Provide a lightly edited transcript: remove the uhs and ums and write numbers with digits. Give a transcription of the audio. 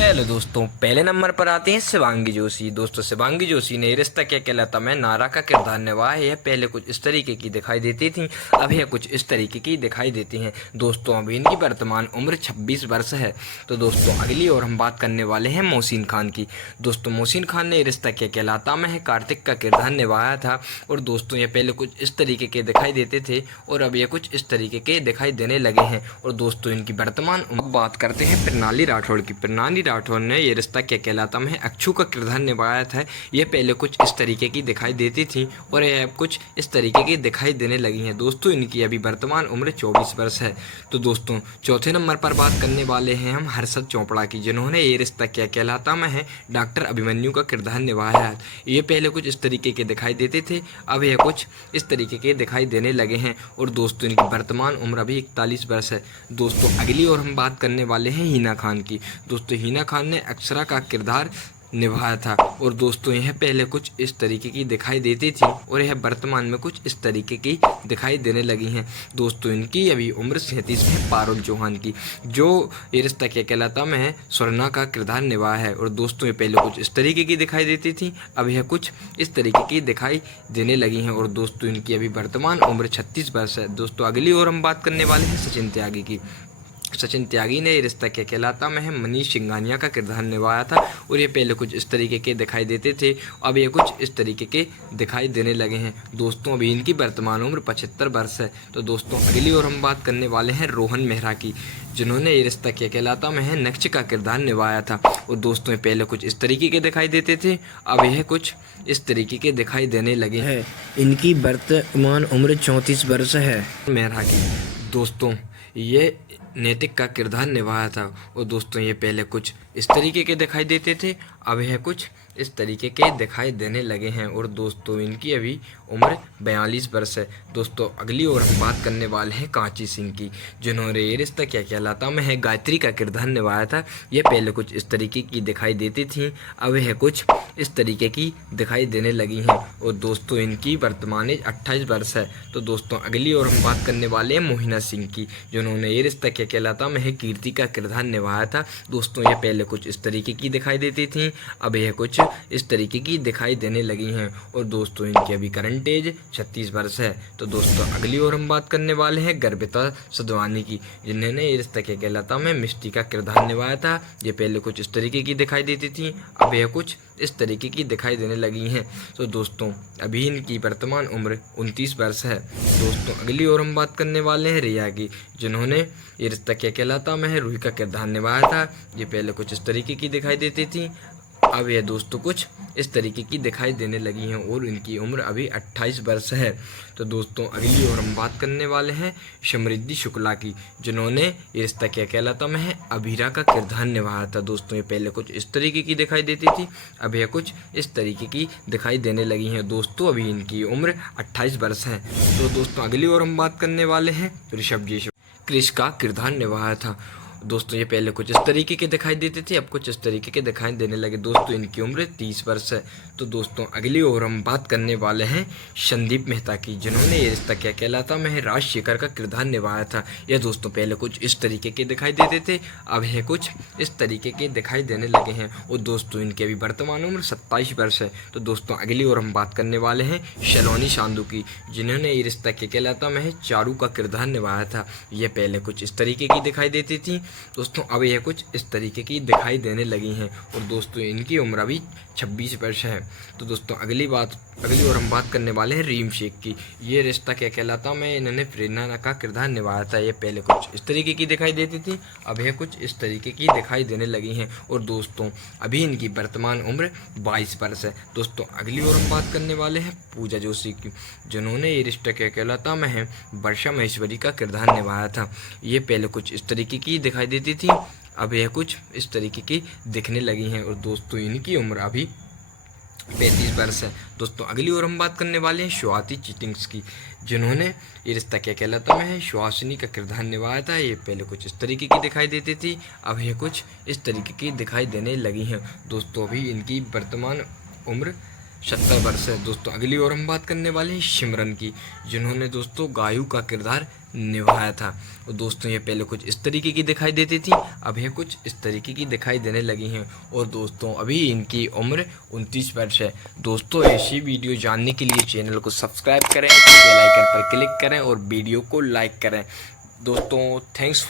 Hello दोस्तों, पहले number पर आते हैं शिवांगी जोशी। दोस्तों, शिवांगी जोशी ने रिश्ता क्या कहलाता में नारा का किरदार निभाया है। यह पहले कुछ इस तरीके की दिखाई देती थी, अब यह कुछ इस तरीके की दिखाई देती हैं। दोस्तों, अभी इनकी वर्तमान उम्र 26 वर्ष है। तो दोस्तों, अगली और हम बात करने वाले हैं मोहसिन खान की। दोस्तों, मोहसिन खान ने रिश्ता क्या कहलाता में कार्तिक का किरदार निभाया था। और दोस्तों, ये पहले कुछ इस तरीके के दिखाई देते थे और अब ये कुछ इस तरीके के दिखाई देने लगे हैं। और दोस्तों, इनकी वर्तमान उम्र बात करते हैं प्रणाली राठौड़ की। प्रणाली राठौड़ ने ये रिश्ता क्या कहलाता में अक्षू का किरदार निभाया था। ये पहले कुछ इस तरीके की दिखाई देती थी और यह अब कुछ इस तरीके की दिखाई देने लगी हैं। दोस्तों, इनकी अभी वर्तमान उम्र 24 वर्ष है। तो दोस्तों, चौथे नंबर पर बात करने वाले हैं हम हर्षद चोपड़ा की, जिन्होंने ये रिश्ता क्या कहलाता में डॉक्टर अभिमन्यु का किरदार निभाया है। ये पहले कुछ इस तरीके के दिखाई देते थे, अब यह कुछ इस तरीके के दिखाई देने लगे हैं। और दोस्तों, इनकी वर्तमान उम्र अभी 41 वर्ष है। दोस्तों, अगली और हम बात करने वाले हैं हिना खान की। दोस्तों, हिना खान ने अक्षरा का किरदार निभाया था। और दोस्तों, यह पहले कुछ इस तरीके की दिखाई देती थी और यह वर्तमान में कुछ इस तरीके की दिखाई देने लगी हैं। दोस्तों, इनकी अभी उम्र 37 है। पारुल चौहान की, जो ये रिश्ता क्या कहलाता में स्वर्णा का किरदार निभाया है। और दोस्तों, ये पहले कुछ इस तरीके की दिखाई देती थी, अब यह कुछ इस तरीके की दिखाई देने लगी हैं। और दोस्तों, इनकी अभी वर्तमान उम्र 36 वर्ष है। दोस्तों, अगली और हम बात करने वाले हैं सचिन त्यागी की। सचिन त्यागी ने ये रिश्ता क्या कहलाता में मनीष सिंघानिया का किरदार निभाया था। और ये पहले कुछ इस तरीके के दिखाई देते थे, अब ये कुछ इस तरीके के दिखाई देने लगे हैं। दोस्तों, अभी इनकी वर्तमान उम्र 75 वर्ष है। तो दोस्तों, अगली और हम बात करने वाले हैं रोहन मेहरा की, जिन्होंने ये रिश्ता क्या कहलाता में नक्श का किरदार निभाया था। और दोस्तों, ये पहले कुछ इस तरीके के दिखाई देते थे, अब यह कुछ इस तरीके के दिखाई देने लगे हैं। इनकी वर्तमान उम्र 34 वर्ष है। मेहरा की, दोस्तों, ये नैतिक का किरदार निभाया था। और दोस्तों, ये पहले कुछ इस तरीके के दिखाई देते थे, अब यह कुछ इस तरीके के दिखाई देने लगे हैं। और दोस्तों, इनकी अभी उम्र 42 वर्ष है। दोस्तों, अगली और हम बात करने वाले हैं कांची सिंह की, जिन्होंने ये रिश्ता क्या कहलाता में गायत्री का किरदार निभाया था। ये पहले कुछ इस तरीके की दिखाई देती थी, अब यह कुछ इस तरीके की दिखाई देने लगी हैं। और दोस्तों, इनकी वर्तमान एज 28 वर्ष है। तो दोस्तों, अगली और हम बात करने वाले हैं मोहिना सिंह की, जिन्होंने ये रिश्ता क्या कहलाता में कीर्ति का किरदार निभाया था। दोस्तों, ये पहले कुछ इस तरीके की दिखाई देती थी, अब यह कुछ इस तरीके की दिखाई देने लगी हैं। और दोस्तों, इनकी अभी करंट एज 36 वर्ष है। तो दोस्तों, अगली और हम बात करने वाले हैं गर्भिता सदवानी की, जिन्होंने ये रिश्ता क्या कहलाता में मिष्टी का किरदार निभाया था। ये पहले कुछ इस तरीके की दिखाई देती थी, अब यह कुछ इस तरीके की दिखाई देने लगी हैं। तो दोस्तों, अभी इनकी वर्तमान उम्र 29 वर्ष है। दोस्तों, अगली और हम बात करने वाले हैं रिया की, जिन्होंने ये रिश्ता क्या कहलाता में रूही का किरदार निभाया था। ये पहले कुछ इस तरीके की दिखाई देती थी, अब यह दोस्तों कुछ इस तरीके की दिखाई देने लगी हैं। और इनकी उम्र अभी 28 वर्ष है। तो दोस्तों, अगली और हम बात करने वाले हैं समृद्धि शुक्ला की, जिन्होंने ये रिश्ता क्या कहलाता में अभीरा का किरदार निभाया था। दोस्तों, ये पहले कुछ इस तरीके की दिखाई देती थी, अब यह कुछ इस तरीके की दिखाई देने लगी हैं। दोस्तों, अभी इनकी उम्र 28 वर्ष है। तो दोस्तों, अगली और हम बात करने वाले हैं ऋषभ जी, क्रिश का किरदार निभाया था। दोस्तों, ये पहले कुछ इस तरीके के दिखाई देते थे, अब कुछ इस तरीके के दिखाई देने लगे। दोस्तों, इनकी उम्र 30 वर्ष है। तो दोस्तों, अगली ओर हम बात करने वाले हैं संदीप मेहता की, जिन्होंने ये रिश्ता क्या कहलाता में राजशेखर का किरदार निभाया था। यह दोस्तों पहले कुछ इस तरीके के दिखाई देते थे, अब यह कुछ इस तरीके के दिखाई देने लगे हैं। और दोस्तों, इनकी अभी वर्तमान उम्र 27 वर्ष है। तो दोस्तों, अगली ओर हम बात करने वाले हैं सलोनी सांधू की, जिन्होंने ये रिश्ता क्या कहलाता में चारू का किरदार निभाया था। यह पहले कुछ इस तरीके की दिखाई देती थी, दोस्तों अब यह कुछ इस तरीके की दिखाई देने लगी हैं। और दोस्तों, इनकी उम्र अभी 26 वर्ष है। तो दोस्तों, अगली और हम बात करने वाले हैं रीम शेख की। ये रिश्ता क्या कहलाता में इन्होंने प्रेरणा का किरदार निभाया था। ये पहले कुछ इस तरीके की दिखाई देती थी, अब यह कुछ इस तरीके की दिखाई देने लगी हैं। और दोस्तों, अभी इनकी वर्तमान उम्र 22 वर्ष है। दोस्तों, अगली और हम बात करने वाले हैं पूजा जोशी की, जिन्होंने ये रिश्ता क्या कहलाता में वर्षा महेश्वरी का किरदार निभाया था। ये पहले कुछ इस तरीके की दिखाई देती थी, अब यह कुछ इस तरीके की दिखने लगी हैं। और दोस्तों, इनकी उम्र अभी 35 वर्ष है। दोस्तों, अगली और हम बात करने वाले हैं स्वाति चिटिंग्स की, जिन्होंने ये रिश्ता क्या कहलाता में सुहासिनी का किरदार निभाया था। ये पहले कुछ इस तरीके की दिखाई देती थी, अब यह कुछ इस तरीके की दिखाई देने लगी हैं। दोस्तों, अभी इनकी वर्तमान उम्र 70 वर्ष है। दोस्तों अगली और हम बात करने वाले हैं सिमरन की, जिन्होंने दोस्तों गायू का किरदार निभाया था। और दोस्तों ये पहले कुछ इस तरीके की दिखाई देती थी, अब ये कुछ इस तरीके की दिखाई देने लगी हैं। और दोस्तों अभी इनकी उम्र 29 वर्ष है। दोस्तों ऐसी वीडियो जानने के लिए चैनल को सब्सक्राइब करें, बेल आइकन पर क्लिक करें और वीडियो को लाइक करें। दोस्तों थैंक्स फॉर